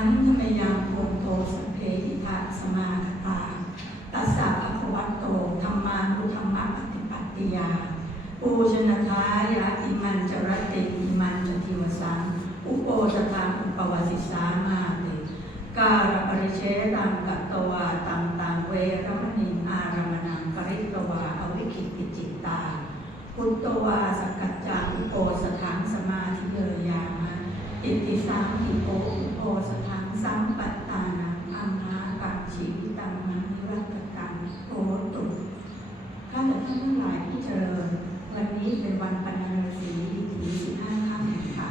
ขันธมยังโพโตสเพหิทาสมาคตาตัสสะภะคะวะโตธรรมานุธรรมะปฏิปัตติยา ปูชนทายาอิมันจรติอิมันจทิวสังอุปโปสตังอุปวสิสามาติการปริเชตังกัตตวาตังตังเวรมณีอารมณังกริตวาอวิคิปิจิตตาพุทตวาสกัจจาอุโปสถังสมาธิเยยามะอิติสังหิโปอุ โอสถังสัมปัตตานังอัมหากัจฉิวิตังมนิรัตกังโหตุข้าแต่ท่านทั้งหลายที่เจริญ วันนี้เป็นวันปัญญาสีถีสิบห้าค่ำแห่งค่ะ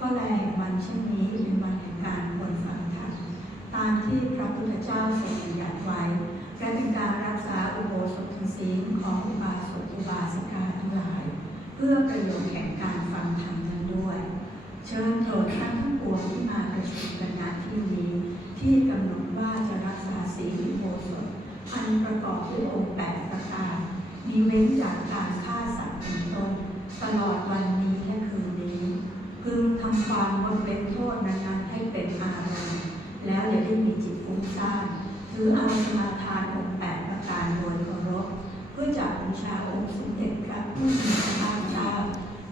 ก็แลวันเช่นนี้เป็นวันแห่งการควรฟังธรรมตามที่พระพุทธเจ้าทรงบัญญัติไว้ และเป็นการรักษาอุโบสถศีลของอุบาสกอุบาสิกาทั้งหลาย เพื่อประโยชน์แห่งการฟังธรรมนั้นด้วย เชิญโปรดท่านทั้งปวงที่มาประชุมกันณที่นี้ ที่กำหนดว่าจะรักษาศีลอุโบสถ อันประกอบด้วยองค์แปดประการ มี เว้นจากการฆ่าสัตว์เป็นต้นตลอดวันนี้และคืนนี้พึงทำความงดเว้นโทษนั้นให้เป็นอารมณ์แล้วอย่าได้มีจิตฟุ้งซ่านถือเอาสมาทานองค์แปดประการโดยเคารพเพื่อจะบูชาองค์สมเด็จพระผู้มีพระภาคเจ้า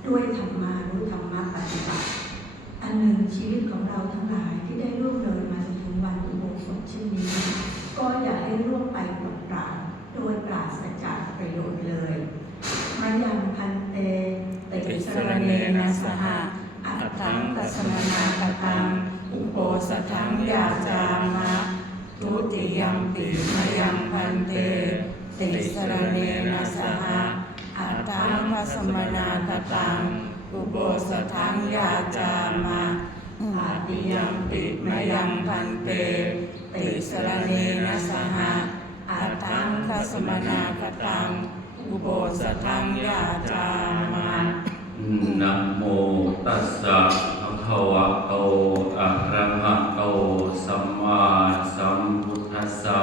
ด้วยธรรมานุธรรมปฏิบัติ อันหนึ่งชีวิตของเราทั้งหลายที่ได้ร่วงเลยมาจนถึงวันอุโบสถเช่นนี้ ก็อย่าให้ร่วงไปเปล่าๆโดยปราศจากประโยชน์เลยมายังพันเตติ ติ ส ส ร ร เน เน นะ นะ ส ส ห ห อั อั ต ต ถั ถั ง ง กั กั ส ส ม ม นา นา ค ค ตั ตั ง ง อุ อุ ป ป โภ โภ ส ส ถั ถั ง ง ยายา จา จามามะทุติยมปิมยังพันเต ติสรเนนะสหอัตถังกัสมนาคตังอุโภสถังยาจามะอาติยัมปิมยังพันเตติสรเนนะสหอัตถังกัสมนาคตังอุโภสถังยาจามะนะโมตัสสะภะคะวะโตอะระหะโตสัมมาสัมพุทธัสสะ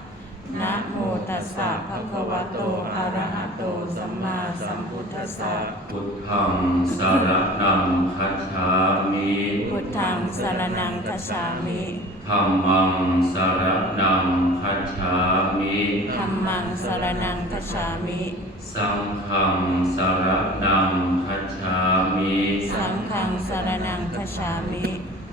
นะโมตัสสะภะคะวะโต อะระหะโต สัมมาสัมพุทธัสสะ พุทธังสารนังคัจฉามิพุทธังสรณังคัจฉามิธัมมังสารนังคัจฉามิธัมมังสรณังคัจฉามิ สังฆังสารนังคัจฉามิ สังฆังสรณังคัจฉามิ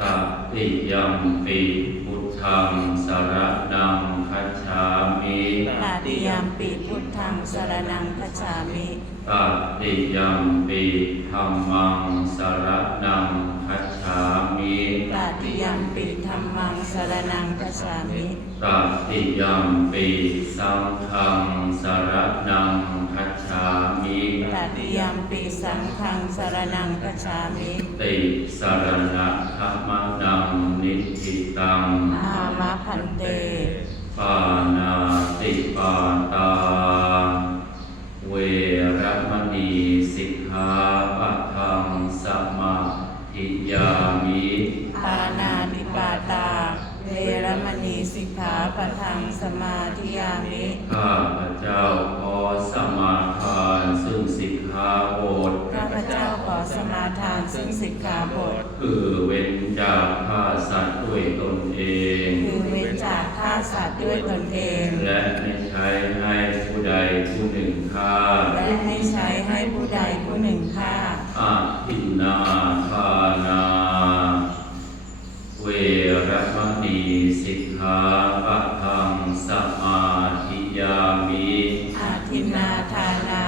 ตติยัมปิพุทธังสารนังคัจฉามิตาติยมปิพุทธังสรณังคัจฉามิตติยัมปิธัมมังสารนังคัจฉามิตาติยมปิธัมมังสรณังคัจฉามิตติยัมปิสังฆังสารนังคัจฉามิตัติยมปิสังฆังสรณังกัจฉามิ ติสารณะธรรมนังนิจิตังอามะพันเต ปานาติปาตา ขาบทคือเว้นจากฆ่าสัตว์ด้วยตนเอง คือเว้นจากฆ่าสัตว์ด้วยตนเอง และไม่ใช้ให้ผู้ใดผู้หนึ่งฆ่า และไม่ใช้ให้ผู้ใดผู้หนึ่งฆ่าอาทินาทานาเวรมณีสิกขาปะทังสมาทิยามิอาทินาทานา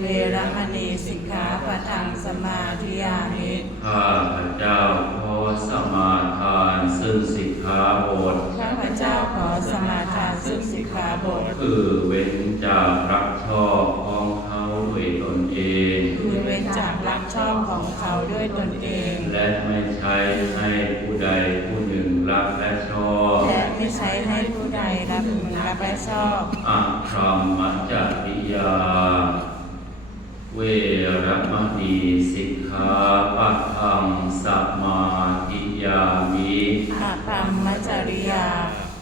เวรมณีสิกขาปะทังสมาธิยามิ ข้าพเจ้าขอสมาทานซึ่งสิกขาบทข้าพเจ้าขอสมาทานซึ่งสิกขาบท คือเว้นจากรักชอบของเขาด้วยตนเอง คือเว้นจากรักชอบของเขาด้วยตนเอง และไม่ใช้ให้ผู้ใดผู้หนึ่งรักและชอบและไม่ใช้ให้ผู้ใดรับพึงรับและชอบอะครัมมัจจริยา เวรมณีสิกขาปะทังสมาธิยามิอาปัมมัจจริยา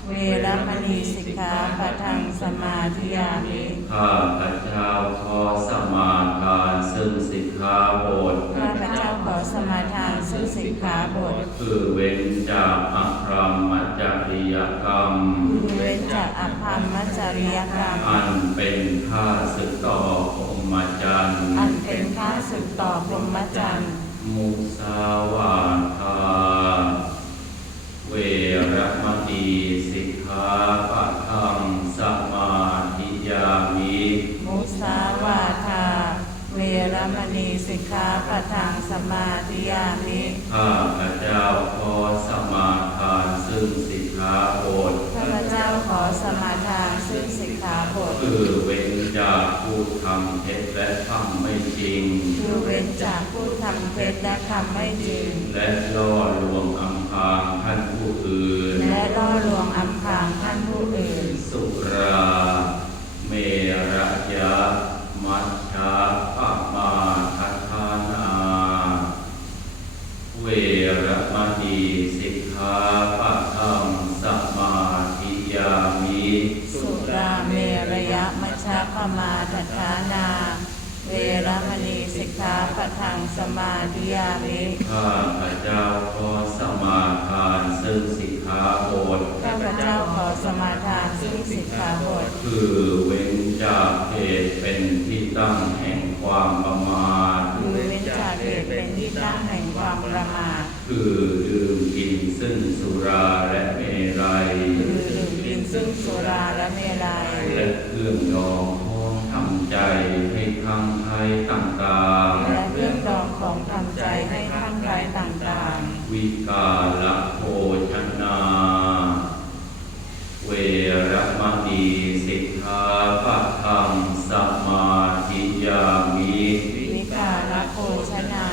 เวรมณีสิกขาปะทังสมาธิยามิข้าพเจ้าขอสมาทานซึ่งสิกขาบท ข้าพเจ้าขอสมาทานซึ่งสิกขาบทคือเว้นจากอะครัมมัจจริยกรรม คือเว้นจากอภัมมัจจริยกรรม อันเป็นข้าศึกต่อองค์ มาจันทร์อันเป็นข้าศึกต่อพรหมจรรย์มุสาวาทา เวรมณีสิกขาปะทังสมาธิยามิ มุสาวาทา เวรมณีสิกขาปะทังสมาธิยามิข้าพเจ้าขอสมาทานซึ่งสิกขาบทข้าพเจ้าขอสมาทานซึ่งสิกขาบทคือเว้นจากพูดคำเท็จและคำไม่จริง คือเว้นจากพูดคำเท็จและคำไม่จริง และล่อลวงอำพรางท่านผู้อื่น และล่อลวงอำพรางท่านผู้อื่น สุรา เมรยะ มัชฌาปมาทัฏฐานา เวรมณีสิกขาปะทังสมาธิยามิ สุราเมรยะมัชฌะปมาทัฏฐานา เวรมณีสิกขาปะทัง สมาธิยามิข้าพเจ้าขอสมาทานซึ่งสิกขาบทข้าพเจ้าขอสมาทานซึ่งสิกขาบทคือเว้นจากเหตุเป็นที่ตั้งแห่งความประมาทคือเว้นจากเหตุเป็นที่ตั้งแห่งความประมาทคือดื่มกินซึ่งสุราและเมรัยคือดื่มกินซึ่งสุราและเมลัยและเครื่องดองของทำใจให้ทางไทยต่างและเครื่องดองของทำใจให้ท่านไรต่าง ๆ วิกาลโภชนา เวรมณีสิกขาปะทังสมาธิยามิ ๆ วิกาลโภชนา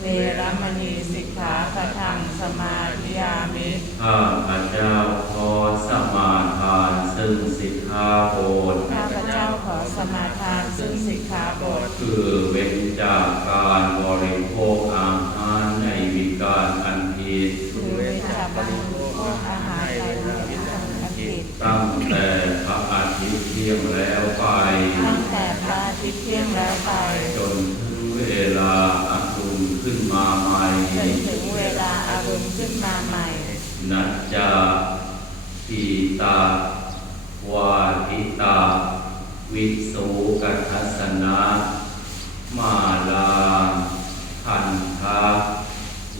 เวรมณีสิกขาปะทังส มาธิยามิข้าพเจ้าขอสมาทานซึ่งสิกขาบทข้าพเจ้าขอสมาทานซึ่งสิกขาบท คือเว้นจากการบริโภคอาหารในวิการอันผิดคือเว้นจากบริโภคอาหารในเวลาอันผิดตั้งแต่พระอาทิตย์เที่ยงแล้วไปตั้งแต่พระอาทิตย์เที่ยงแล้วไป จนถึงเวลาอรุณขึ้นมาใหม่ารมณขึ้นมาใหม่นัจจาทีตาวาทิตา วิสุกัทสนะ มาลาพันธะ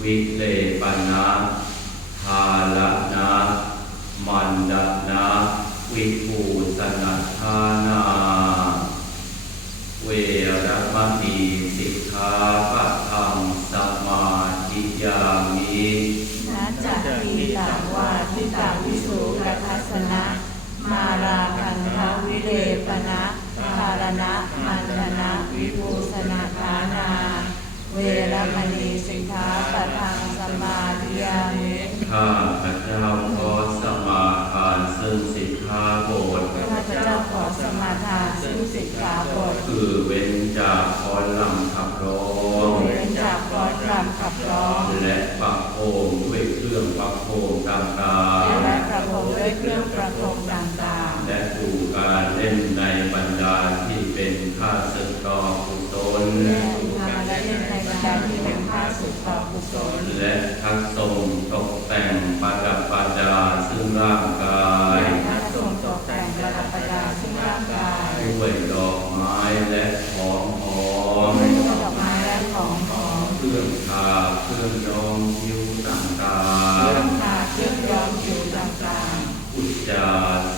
วิเลปนะทาลนะมันดนะวิภูสนัทานา เวรมณีสิกขาปะทังสมาธิยามิ นัจจทีตาวาทิตาวิสุกัทัสนะ มาราคันทวิเลปนะคารณะมันธนะวิภูสนาฐานา เวรมณีสิกขาปะทังสมาธิยามิข้าพเจ้าขอสมาทานซึ่งสิกขาบทข้าพเจ้าขอสมาทานซึ่งสิกขาบทคือเว้นจากคอนลำขับร้องเว้นจากร้อนรำขับร้อง และปักโคมด้วยเครื่องปักโคมต่างและประพรมด้วยเครื่องประพรมต่างๆและดู การเล่นในบรรดาที่เป็นข้าศึกต่อกุศลๆและอุทานและเล่นในบรรดาที่เป็นข้าศึกต่อกุศลและทักทรงตกแต่งประดับประดาซึ่งร่างกาย และพระทรงตกแต่งประดับประดาซึ่งร่างกาย ด้วยดอกไม้และของหอม ด้วยดอกไม้และของหอม เครื่องทาเครื่องยองคิ้วต่า เครื่อง ง ทาเครื่องย้อมผิวต่าง ๆอุจจา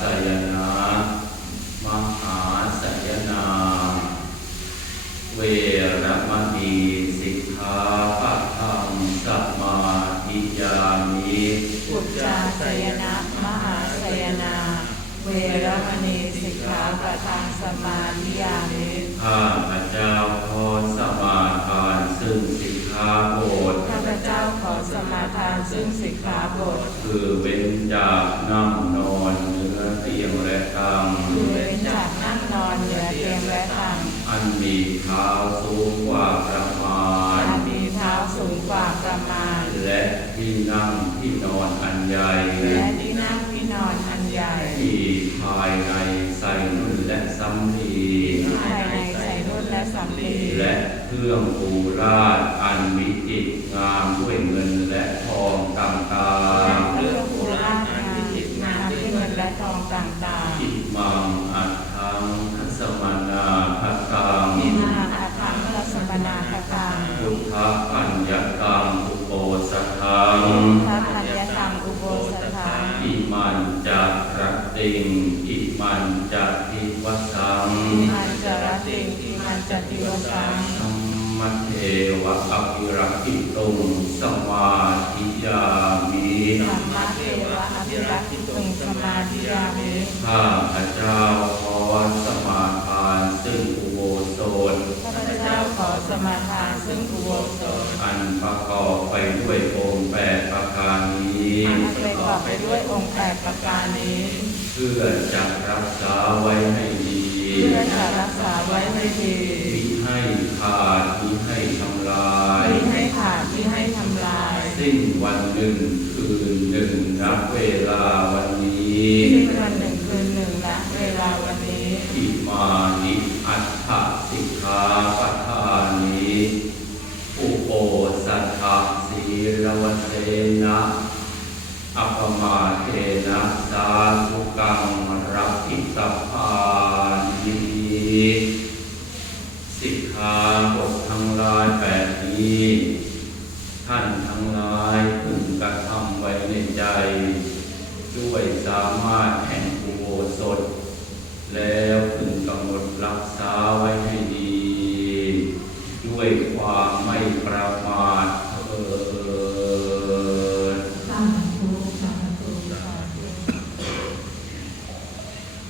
สยนะ มหาสยนา ว เวรมณีสิกขาปะทังสมาธิยามิ อุจจาสยนะ มหาสยนา เวรมณีสิกขาปะทังสมาธิยามิ ข้าพเจ้าขอสมาทานซึ่งสิกขาบท ข้าพเจ้าขอสมาทาน ซึ่งสิกขาบท คือเว้นจากนั่งนอนเนื้อเตียงและตังคือเว้นจากนั่งนอนเหนือเตียงและตังอันมีเท้าสูงกว่าประมาณ อันมีเท้าสูงกว่าประมาณ และที่นั่งที่นอนอันใหญ่และที่นั่งที่นอนอันใหญ่ที่ภายในใส่นุ่นและสำลีภายในใส่รุ่นและสำลีและเครื่องปูราดอันวิจิตรงามด้วยเงินและทอง ต่างและเครื่องปูราดงานวิจิตรงามด้วยเงินและทองต่างๆ อิมังอัตถังทัสมนาภตังๆอิมาอัตถังพระสมนาคตังพุทธปัญญตังอุโปสถัง พระพันยธรรมอุโบสถา อิมันจะรัตติงอิมันจะทิวัสัง อิมันจรติงอิมันจติวสัง สัมมัทเทวะอภิรักขิตุงสมาธิยามิ สัมมาเทวะอภิรักขิตุงสมาธิยามิ ข้าพเจ้าขอสมาทานซึ่งอุโบสถ ข้าพเจ้าขอสมา ทานซึ่งอุโบสถอันประกอบไปด้วยองค์แปดประการนี้อันประกอบไปด้วยองค์แปดประการนี้ เพื่อจะรักษาไว้ให้ดี เพื่อจะรักษาไว้ให้ดีมิให้ขาดมิให้ทำลาย ที่ให้ขาดที่ให้ทำลาย สิ้นวันหนึ่งคืนหนึ่งนับเวลาวันนี้ ที่วันหนึ่งคืนหนึ่งและเวลาวันนี้ อิมานิอัตถสิกขาปทานิอุโปสัทธะสีรวเสนะอัปมาเทนะสาธุกังรับอิตพานิสิกขาบททั้งหลายแปด นี้ ท่านทั้งหลายพึงกระทำไว้ในใจ ด้วยสาม